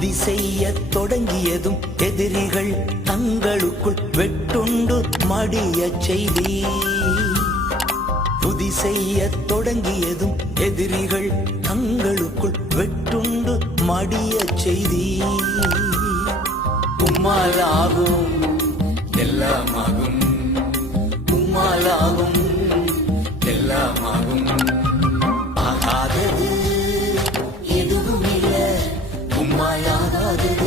துதி செய்ய தொடங்கியதும் எதிரிகள் தங்களுக்குள் வெட்டுண்டு மடிய செய்தி. துதி செய்ய தொடங்கியதும் எதிரிகள் தங்களுக்குள் வெட்டுண்டு மடிய செய்தி. உம்மாலாகும் எல்லாமாகும், உம்மாலாகும் எல்லாமாகும். ஆகாதது எதுவும் இல்லை, உம்மாலாகாதது